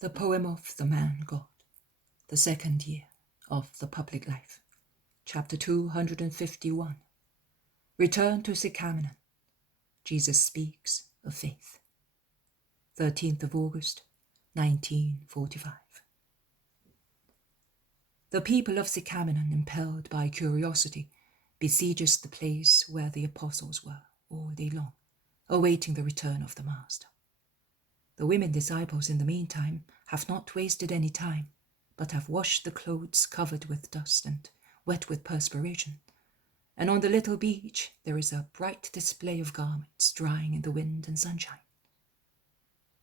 The Poem of the Man God, the second year of the public life, chapter 251. Return to Sicaminon. Jesus speaks of faith. 13th of August, 1945. The people of Sicaminon, impelled by curiosity, besieges the place where the apostles were all day long, awaiting the return of the Master. The women disciples in the meantime have not wasted any time, but have washed the clothes covered with dust and wet with perspiration, and on the little beach there is a bright display of garments drying in the wind and sunshine.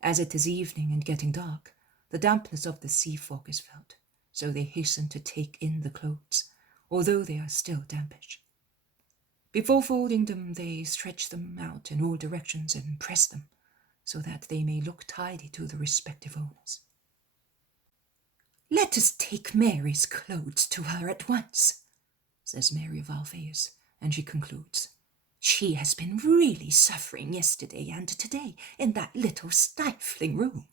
As it is evening and getting dark, the dampness of the sea fog is felt, so they hasten to take in the clothes, although they are still dampish. Before folding them, they stretch them out in all directions and press them, so that they may look tidy to the respective owners. "Let us take Mary's clothes to her at once," says Mary of Alphaeus, and she concludes, "She has been really suffering yesterday and today in that little stifling room."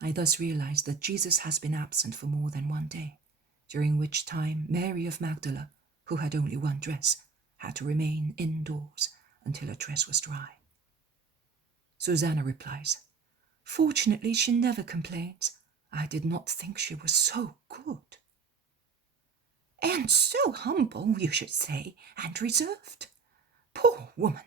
I thus realize that Jesus has been absent for more than one day, during which time Mary of Magdala, who had only one dress, had to remain indoors until her dress was dry. Susanna replies, "Fortunately, she never complains. I did not think she was so good." "And so humble, you should say, and reserved. Poor woman,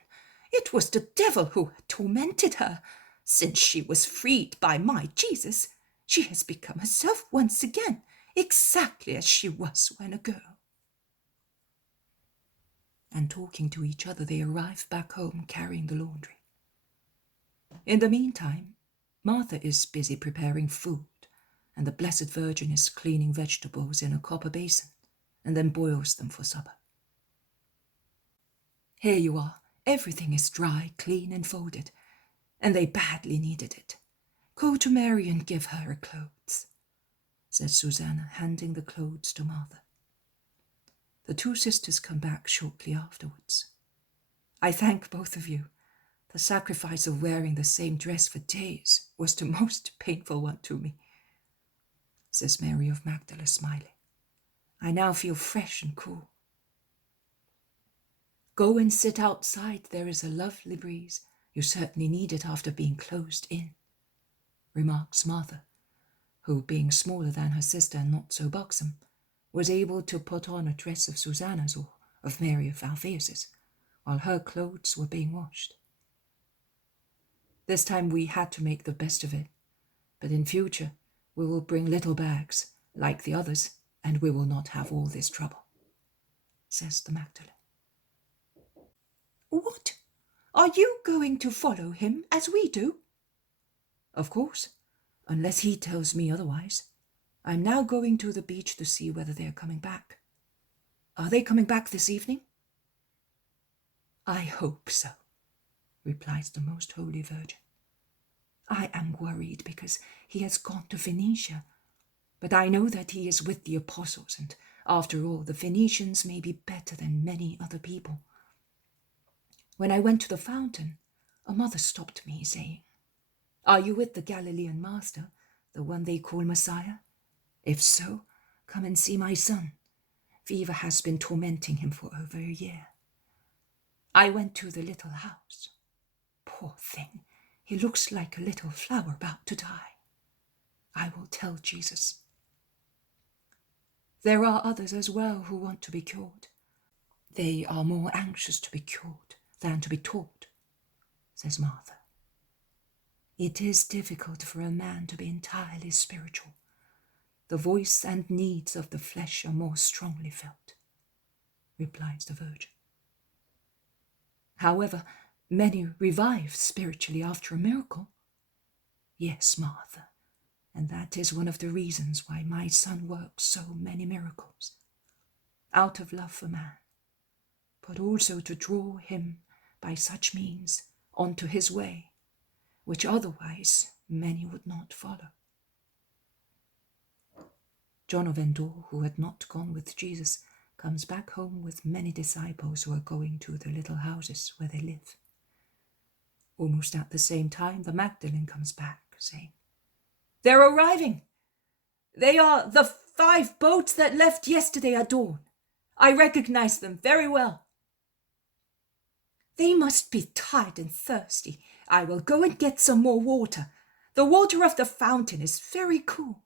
it was the devil who had tormented her. Since she was freed by my Jesus, she has become herself once again, exactly as she was when a girl." And talking to each other, they arrive back home carrying the laundry. In the meantime, Martha is busy preparing food, and the Blessed Virgin is cleaning vegetables in a copper basin, and then boils them for supper. "Here you are. Everything is dry, clean, and folded, and they badly needed it. Go to Mary and give her her clothes," says Susanna, handing the clothes to Martha. The two sisters come back shortly afterwards. "I thank both of you. The sacrifice of wearing the same dress for days was the most painful one to me," says Mary of Magdala, smiling. "I now feel fresh and cool." "Go and sit outside. There is a lovely breeze. You certainly need it after being closed in," remarks Martha, who, being smaller than her sister and not so buxom, was able to put on a dress of Susanna's or of Mary of Alphaeus's, while her clothes were being washed. "This time we had to make the best of it, but in future we will bring little bags, like the others, and we will not have all this trouble," says the Magdalene. "What? Are you going to follow him as we do?" "Of course, unless he tells me otherwise. I'm now going to the beach to see whether they are coming back." "Are they coming back this evening?" "I hope so," replies the Most Holy Virgin. "I am worried because he has gone to Phoenicia, but I know that he is with the apostles, and after all, the Phoenicians may be better than many other people. When I went to the fountain, a mother stopped me, saying, 'Are you with the Galilean Master, the one they call Messiah? If so, come and see my son. Fever has been tormenting him for over a year.' I went to the little house. Poor thing, he looks like a little flower about to die. I will tell Jesus. There are others as well who want to be cured. They are more anxious to be cured than to be taught," says Martha. "It is difficult for a man to be entirely spiritual. The voice and needs of the flesh are more strongly felt," replies the Virgin. "However, many revive spiritually after a miracle." "Yes, Martha, and that is one of the reasons why my son works so many miracles, out of love for man, but also to draw him by such means onto his way, which otherwise many would not follow." John of Endor, who had not gone with Jesus, comes back home with many disciples who are going to the little houses where they live. Almost at the same time, the Magdalene comes back, saying, They're arriving. They are the 5 boats that left yesterday at dawn. I recognize them very well. They must be tired and thirsty. I will go and get some more water. The water of the fountain is very cool.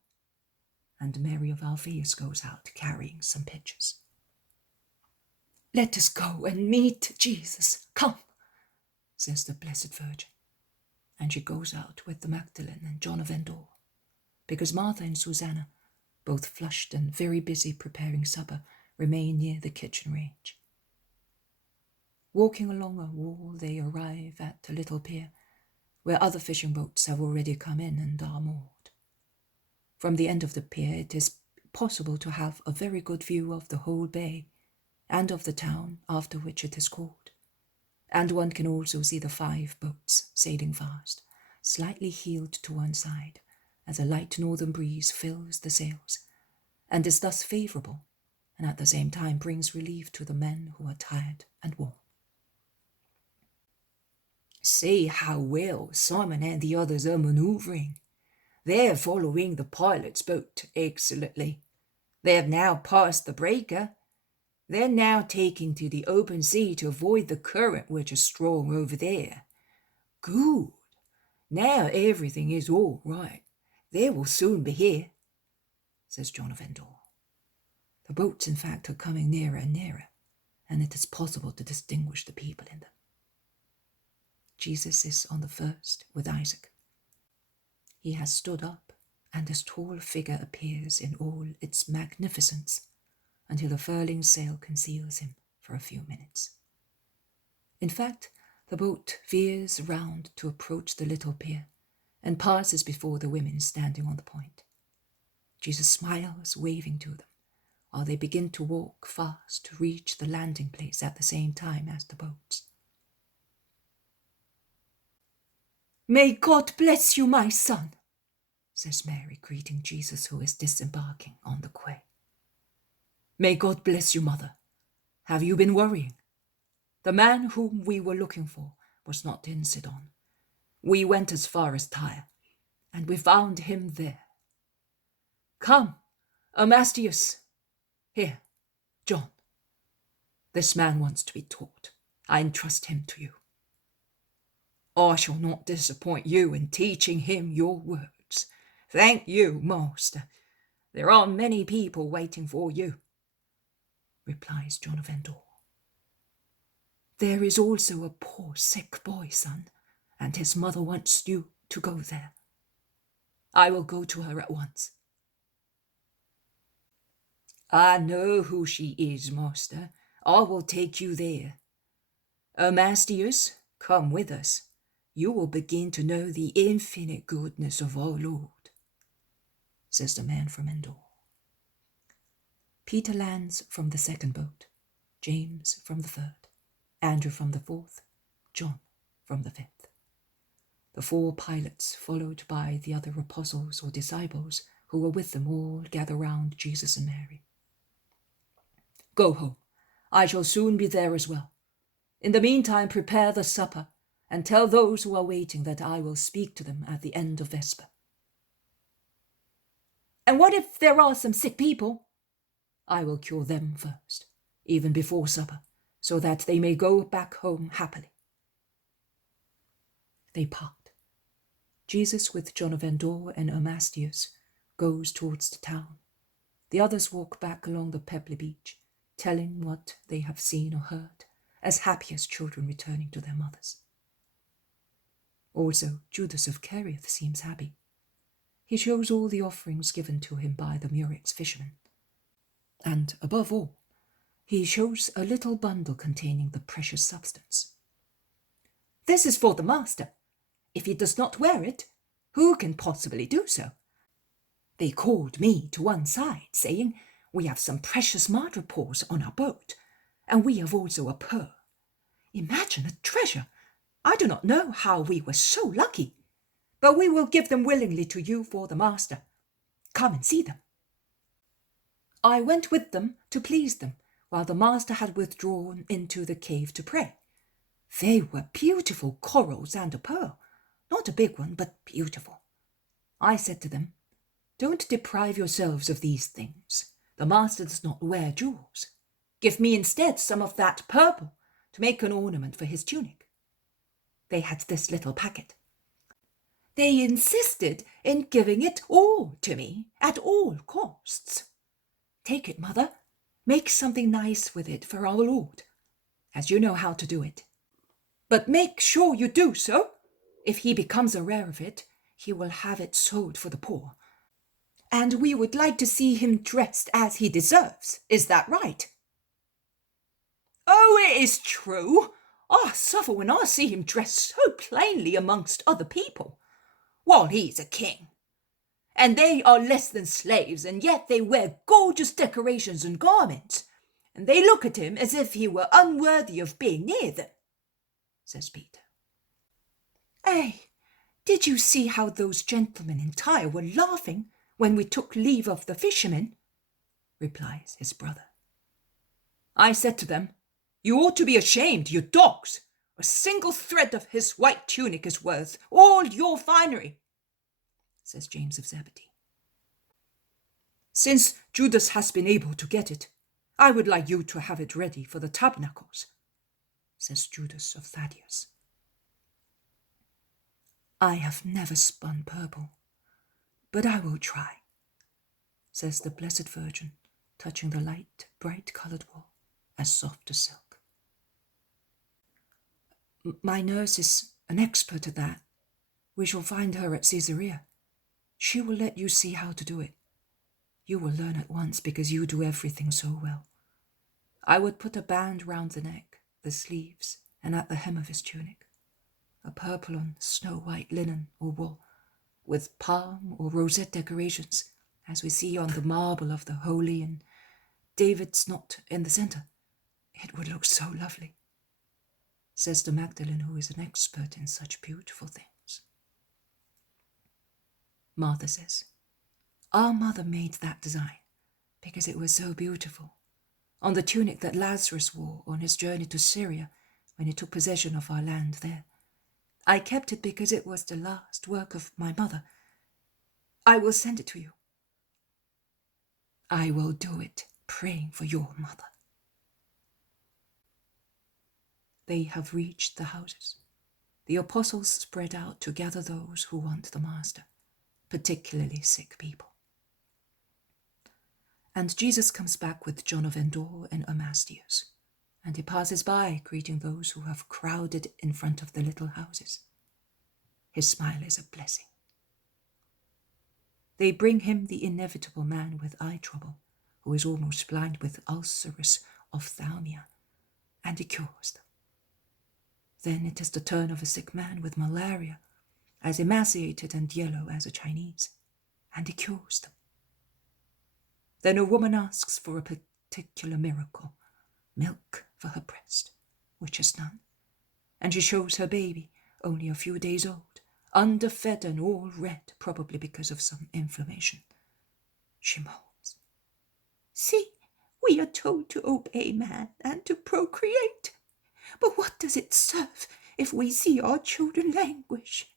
And Mary of Alphaeus goes out carrying some pitchers. Let us go and meet Jesus. Come, says the Blessed Virgin. And she goes out with the Magdalene and John of Endor, because Martha and Susanna, both flushed and very busy preparing supper, remain near the kitchen range. Walking along a wall, they arrive at a little pier, where other fishing boats have already come in and are moored. From the end of the pier, it is possible to have a very good view of the whole bay and of the town after which it is called. And one can also see the 5 boats sailing fast, slightly heeled to one side, as a light northern breeze fills the sails, and is thus favourable, and at the same time brings relief to the men who are tired and warm. See how well Simon and the others are manoeuvring. They're following the pilot's boat excellently. They have now passed the breaker. They're now taking to the open sea to avoid the current which is strong over there. Good. Now everything is all right. They will soon be here, says John of Endor. The boats, in fact, are coming nearer and nearer, and it is possible to distinguish the people in them. Jesus is on the first with Isaac. He has stood up, and his tall figure appears in all its magnificence until a furling sail conceals him for a few minutes. In fact, the boat veers round to approach the little pier and passes before the women standing on the point. Jesus smiles, waving to them, while they begin to walk fast to reach the landing place at the same time as the boats. May God bless you, my son, says Mary, greeting Jesus, who is disembarking on the quay. May God bless you, mother. Have you been worrying? The man whom we were looking for was not in Sidon. We went as far as Tyre, and we found him there. Come, Amastius. Here, John. This man wants to be taught. I entrust him to you. I shall not disappoint you in teaching him your words. Thank you, master. There are many people waiting for you, replies John of Endor. There is also a poor sick boy, son, and his mother wants you to go there. I will go to her at once. I know who she is, master. I will take you there. Amastius, come with us. You will begin to know the infinite goodness of our Lord, says the man from Endor. Peter lands from the 2nd boat, James from the 3rd, Andrew from the 4th, John from the 5th. The 4 pilots, followed by the other apostles or disciples who were with them, all gather round Jesus and Mary. Go home. I shall soon be there as well. In the meantime, prepare the supper, and tell those who are waiting that I will speak to them at the end of Vesper. And what if there are some sick people? I will cure them first, even before supper, so that they may go back home happily. They part. Jesus, with John of Endor and Amastius, goes towards the town. The others walk back along the pebbly beach, telling what they have seen or heard, as happy as children returning to their mothers. Also, Judas of Kerioth seems happy. He shows all the offerings given to him by the Murex fishermen. And, above all, he shows a little bundle containing the precious substance. This is for the master. If he does not wear it, who can possibly do so? They called me to one side, saying, we have some precious madrepores on our boat, and we have also a pearl. Imagine a treasure! I do not know how we were so lucky, but we will give them willingly to you for the master. Come and see them. I went with them to please them, while the master had withdrawn into the cave to pray. They were beautiful corals and a pearl, not a big one, but beautiful. I said to them, "Don't deprive yourselves of these things. The master does not wear jewels. Give me instead some of that purple to make an ornament for his tunic." They had this little packet. They insisted in giving it all to me at all costs. "Take it, mother. Make something nice with it for our Lord, as you know how to do it. But make sure you do so. If he becomes aware of it, he will have it sold for the poor. And we would like to see him dressed as he deserves. Is that right?" "Oh, it is true. I suffer when I see him dressed so plainly amongst other people, while he's a king. And they are less than slaves, and yet they wear gorgeous decorations and garments, and they look at him as if he were unworthy of being near them," says Peter. "Hey, did you see how those gentlemen in Tyre were laughing when we took leave of the fishermen?" replies his brother. "I said to them, 'You ought to be ashamed, you dogs. A single thread of his white tunic is worth all your finery,' says James of Zebedee. 'Since Judas has been able to get it, I would like you to have it ready for the tabernacles,' says Judas of Thaddeus. 'I have never spun purple, but I will try,' says the Blessed Virgin, touching the light, bright-coloured wool, as soft as silk. My nurse is an expert at that. We shall find her at Caesarea. She will let you see how to do it. You will learn at once because you do everything so well. I would put a band round the neck, the sleeves, and at the hem of his tunic, a purple on snow-white linen or wool, with palm or rosette decorations, as we see on the marble of the Holy and David's knot in the centre. It would look so lovely," says the Magdalene, who is an expert in such beautiful things. Martha says, "Our mother made that design because it was so beautiful, on the tunic that Lazarus wore on his journey to Syria when he took possession of our land there. I kept it because it was the last work of my mother. I will send it to you." "I will do it, praying for your mother." They have reached the houses. The apostles spread out to gather those who want the Master, particularly sick people. And Jesus comes back with John of Endor and Amastius, and he passes by, greeting those who have crowded in front of the little houses. His smile is a blessing. They bring him the inevitable man with eye trouble, who is almost blind with ulcerous ophthalmia, and he cures them. Then it is the turn of a sick man with malaria, as emaciated and yellow as a Chinese, and he cures them. Then a woman asks for a particular miracle, milk for her breast, which is none, and she shows her baby, only a few days old, underfed and all red, probably because of some inflammation. She moans, "See, we are told to obey man and to procreate. But what does it serve if we see our children languish?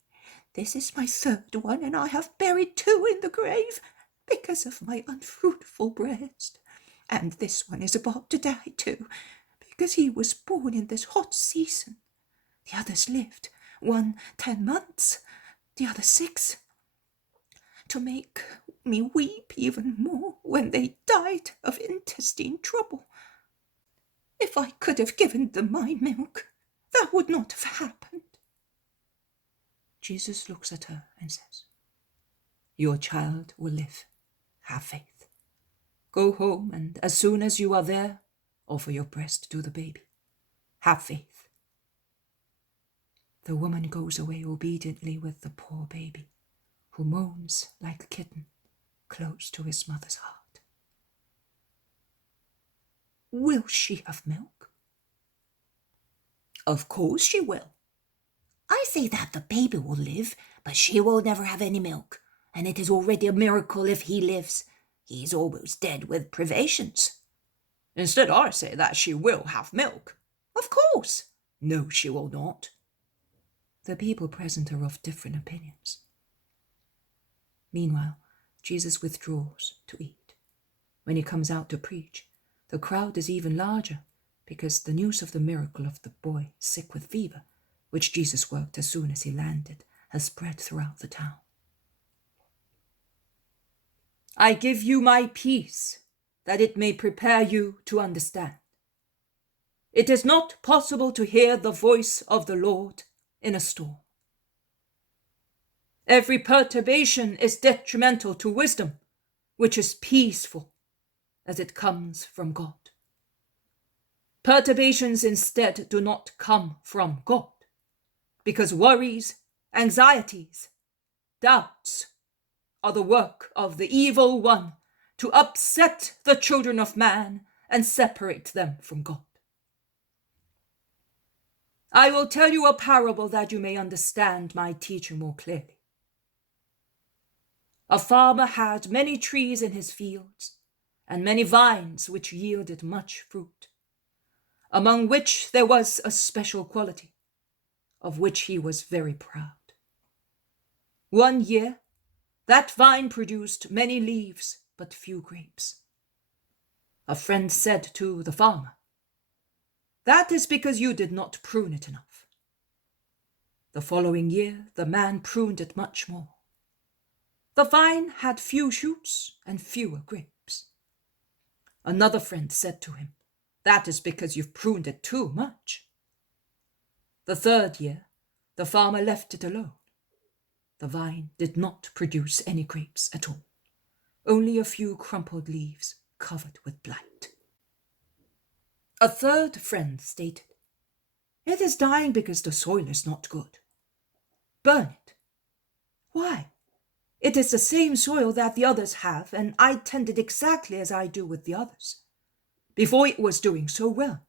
This is my third one, and I have buried 2 in the grave because of my unfruitful breast. And this one is about to die too, because he was born in this hot season. The others lived, one 10 months, the other 6, to make me weep even more when they died of intestine trouble. If I could have given them my milk, that would not have happened." Jesus looks at her and says, "Your child will live. Have faith. Go home, and as soon as you are there, offer your breast to the baby. Have faith." The woman goes away obediently with the poor baby, who moans like a kitten, close to his mother's heart. Will she have milk? Of course she will. I say that the baby will live, but she will never have any milk, and it is already a miracle if he lives. He is almost dead with privations. Instead, I say that she will have milk. Of course. No, she will not. The people present are of different opinions. Meanwhile, Jesus withdraws to eat. When he comes out to preach, the crowd is even larger, because the news of the miracle of the boy sick with fever, which Jesus worked as soon as he landed, has spread throughout the town. I give you my peace, that it may prepare you to understand. It is not possible to hear the voice of the Lord in a storm. Every perturbation is detrimental to wisdom, which is peaceful as it comes from God. Perturbations instead do not come from God, because worries, anxieties, doubts are the work of the evil one to upset the children of man and separate them from God. I will tell you a parable that you may understand my teaching more clearly. A farmer had many trees in his fields, and many vines which yielded much fruit, among which there was a special quality, of which he was very proud. One year, that vine produced many leaves, but few grapes. A friend said to the farmer, "That is because you did not prune it enough." The following year, the man pruned it much more. The vine had few shoots and fewer grapes. Another friend said to him, "That is because you've pruned it too much." The third year, the farmer left it alone. The vine did not produce any grapes at all, only a few crumpled leaves covered with blight. A third friend stated, "It is dying because the soil is not good. Burn it." "Why? It is the same soil that the others have, and I tend it exactly as I do with the others, before it was doing so well."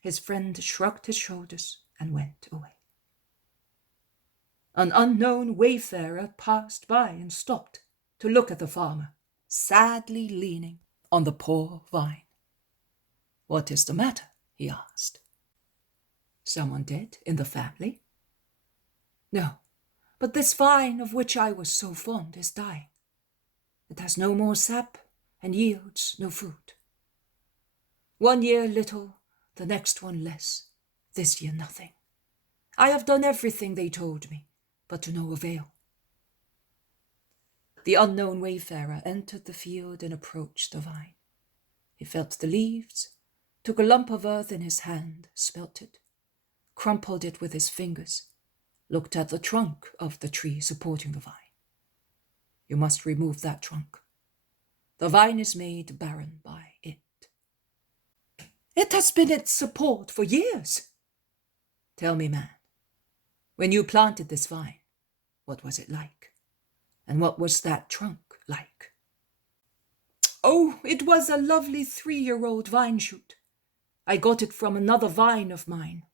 His friend shrugged his shoulders and went away. An unknown wayfarer passed by and stopped to look at the farmer, sadly leaning on the poor vine. "What is the matter?" he asked. "Someone dead in the family?" "No, but this vine of which I was so fond is dying. It has no more sap and yields no fruit. 1 year little, the next one less, this year nothing. I have done everything they told me, but to no avail." The unknown wayfarer entered the field and approached the vine. He felt the leaves, took a lump of earth in his hand, smelt it, crumpled it with his fingers, looked at the trunk of the tree supporting the vine. "You must remove that trunk. The vine is made barren by it." "It has been its support for years." "Tell me, man, when you planted this vine, what was it like? And what was that trunk like?" "Oh, it was a lovely 3-year-old vine shoot. I got it from another vine of mine,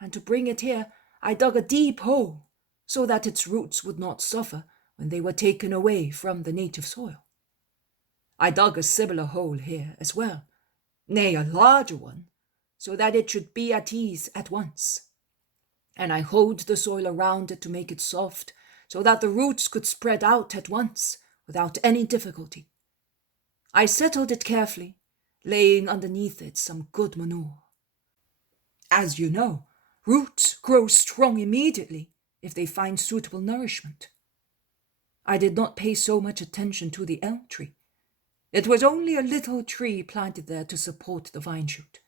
and to bring it here, I dug a deep hole so that its roots would not suffer when they were taken away from the native soil. I dug a similar hole here as well, nay, a larger one, so that it should be at ease at once. And I hoed the soil around it to make it soft, so that the roots could spread out at once without any difficulty. I settled it carefully, laying underneath it some good manure. As you know, roots grow strong immediately if they find suitable nourishment. I did not pay so much attention to the elm tree. It was only a little tree planted there to support the vine shoot.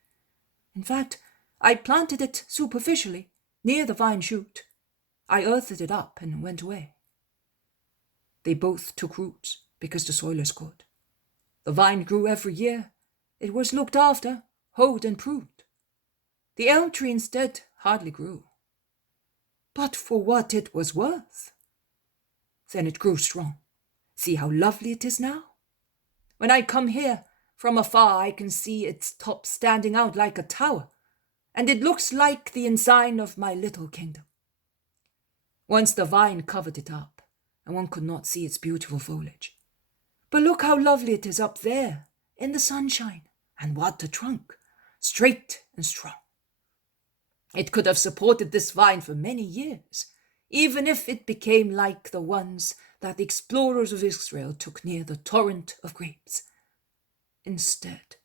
In fact, I planted it superficially, near the vine shoot. I earthed it up and went away. They both took roots because the soil is good. The vine grew every year. It was looked after, hoed and pruned. The elm tree instead hardly grew. But for what it was worth. Then it grew strong. See how lovely it is now? When I come here, from afar I can see its top standing out like a tower, and it looks like the ensign of my little kingdom. Once the vine covered it up, and one could not see its beautiful foliage. But look how lovely it is up there, in the sunshine, and what a trunk, straight and strong. It could have supported this vine for many years, even if it became like the ones that the explorers of Israel took near the torrent of grapes. Instead,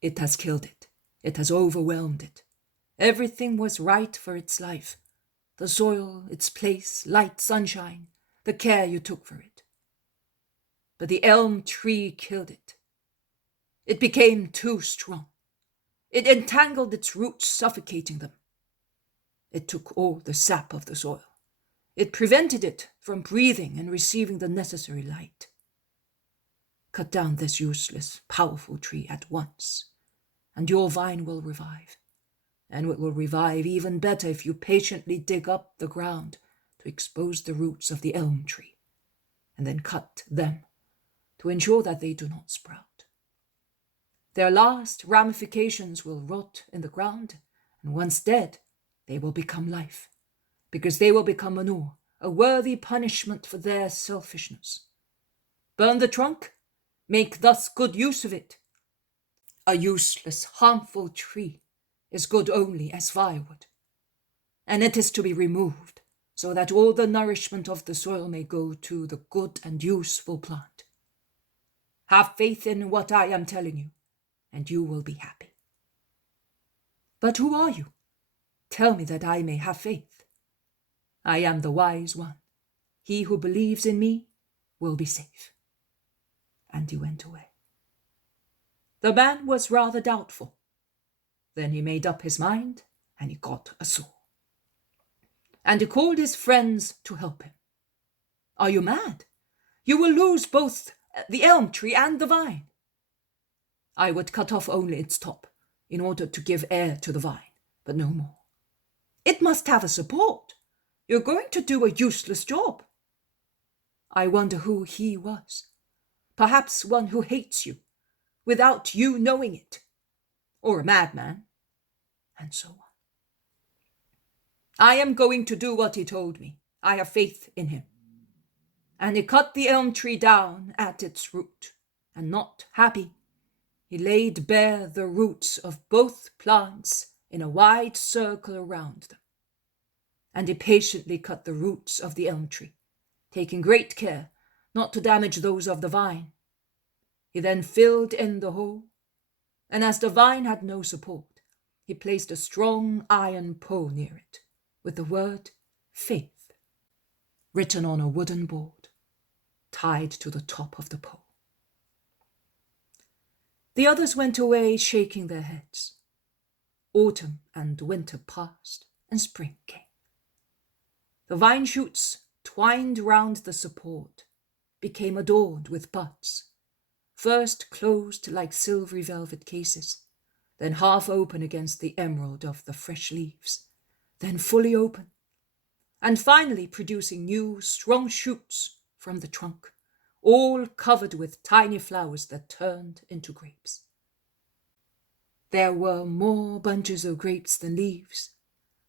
it has killed it. It has overwhelmed it. Everything was right for its life. The soil, its place, light, sunshine, the care you took for it. But the elm tree killed it. It became too strong. It entangled its roots, suffocating them. It took all the sap of the soil. It prevented it from breathing and receiving the necessary light. Cut down this useless, powerful tree at once, and your vine will revive. And it will revive even better if you patiently dig up the ground to expose the roots of the elm tree, and then cut them to ensure that they do not sprout. Their last ramifications will rot in the ground, and once dead, they will become life, because they will become manure, a worthy punishment for their selfishness. Burn the trunk, make thus good use of it. A useless, harmful tree is good only as firewood, and it is to be removed so that all the nourishment of the soil may go to the good and useful plant. Have faith in what I am telling you, and you will be happy. But who are you? Tell me that I may have faith. I am the wise one. He who believes in me will be safe. And he went away. The man was rather doubtful. Then he made up his mind, and he got a saw. And he called his friends to help him. Are you mad? You will lose both the elm tree and the vine. I would cut off only its top, in order to give air to the vine, but no more. It must have a support. You're going to do a useless job. I wonder who he was. Perhaps one who hates you, without you knowing it, or a madman, and so on. I am going to do what he told me. I have faith in him. And he cut the elm tree down at its root, and not happy, he laid bare the roots of both plants in a wide circle around them. And he patiently cut the roots of the elm tree, taking great care not to damage those of the vine. He then filled in the hole, and as the vine had no support, he placed a strong iron pole near it, with the word faith written on a wooden board, tied to the top of the pole. The others went away shaking their heads. Autumn and winter passed, and spring came. The vine shoots, twined round the support, became adorned with buds, first closed like silvery velvet cases, then half open against the emerald of the fresh leaves, then fully open, and finally producing new, strong shoots from the trunk, all covered with tiny flowers that turned into grapes. There were more bunches of grapes than leaves,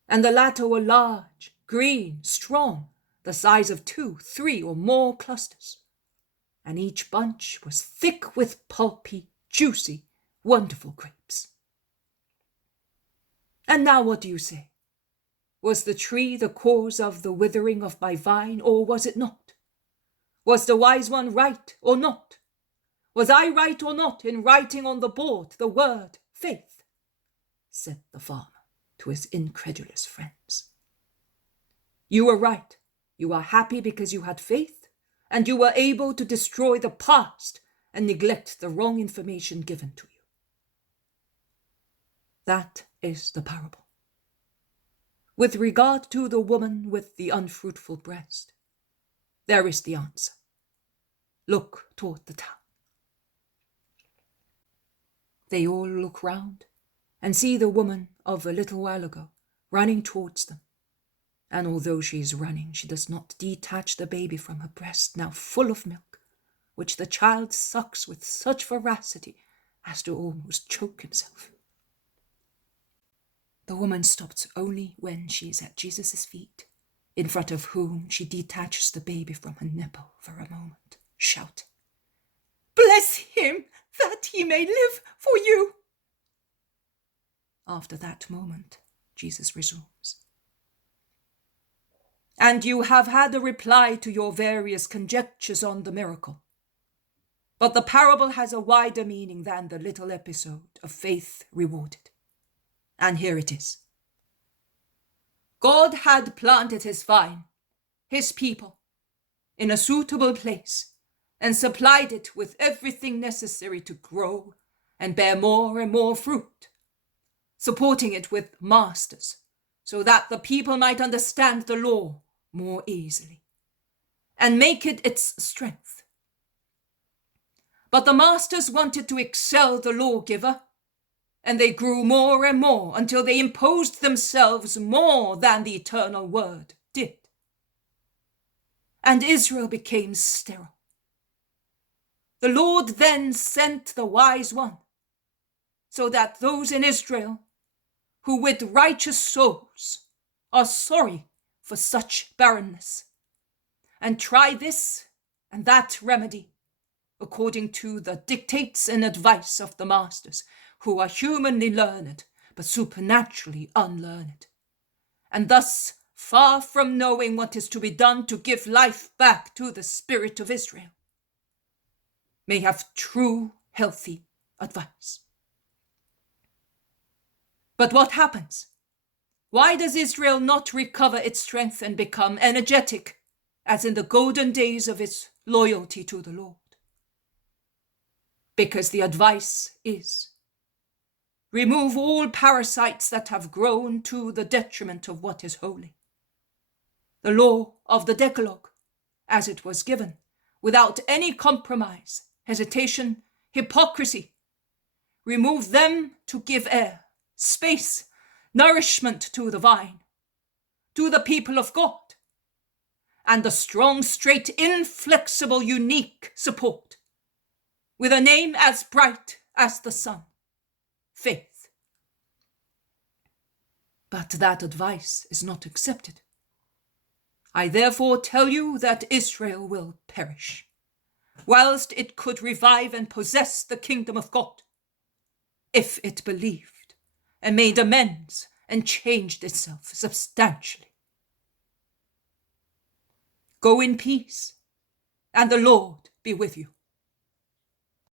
and the latter were large, green, strong, the size of 2, 3, or more clusters, and each bunch was thick with pulpy, juicy, wonderful grapes. And now what do you say? Was the tree the cause of the withering of my vine, or was it not? Was the wise one right or not? Was I right or not in writing on the board the word faith? Said the farmer to his incredulous friends. You were right. You are happy because you had faith, and you were able to destroy the past and neglect the wrong information given to you. That is the parable. With regard to the woman with the unfruitful breast, there is the answer. Look toward the town. They all look round and see the woman of a little while ago running towards them. And although she is running, she does not detach the baby from her breast, now full of milk, which the child sucks with such voracity as to almost choke himself. The woman stops only when she is at Jesus' feet, in front of whom she detaches the baby from her nipple for a moment, shouting, "Bless him, that he may live for you." After that moment, Jesus resumes, and you have had a reply to your various conjectures on the miracle. But the parable has a wider meaning than the little episode of faith rewarded. And here it is. God had planted his vine, his people, in a suitable place, and supplied it with everything necessary to grow and bear more and more fruit, supporting it with masters, so that the people might understand the law more easily, and make it its strength. But the masters wanted to excel the lawgiver, and they grew more and more until they imposed themselves more than the eternal word did. And Israel became sterile. The Lord then sent the wise one, so that those in Israel who with righteous souls are sorry for such barrenness, and try this and that remedy, according to the dictates and advice of the masters, who are humanly learned, but supernaturally unlearned, and thus far from knowing what is to be done to give life back to the spirit of Israel, may have true, healthy advice. But what happens? Why does Israel not recover its strength and become energetic, as in the golden days of its loyalty to the Lord? Because the advice is, remove all parasites that have grown to the detriment of what is holy. The law of the Decalogue, as it was given, without any compromise, hesitation, hypocrisy, remove them to give air, space, nourishment to the vine, to the people of God, and the strong, straight, inflexible, unique support, with a name as bright as the sun, faith. But that advice is not accepted. I therefore tell you that Israel will perish, whilst it could revive and possess the kingdom of God, if it believed and made amends and changed itself substantially. Go in peace, and the Lord be with you.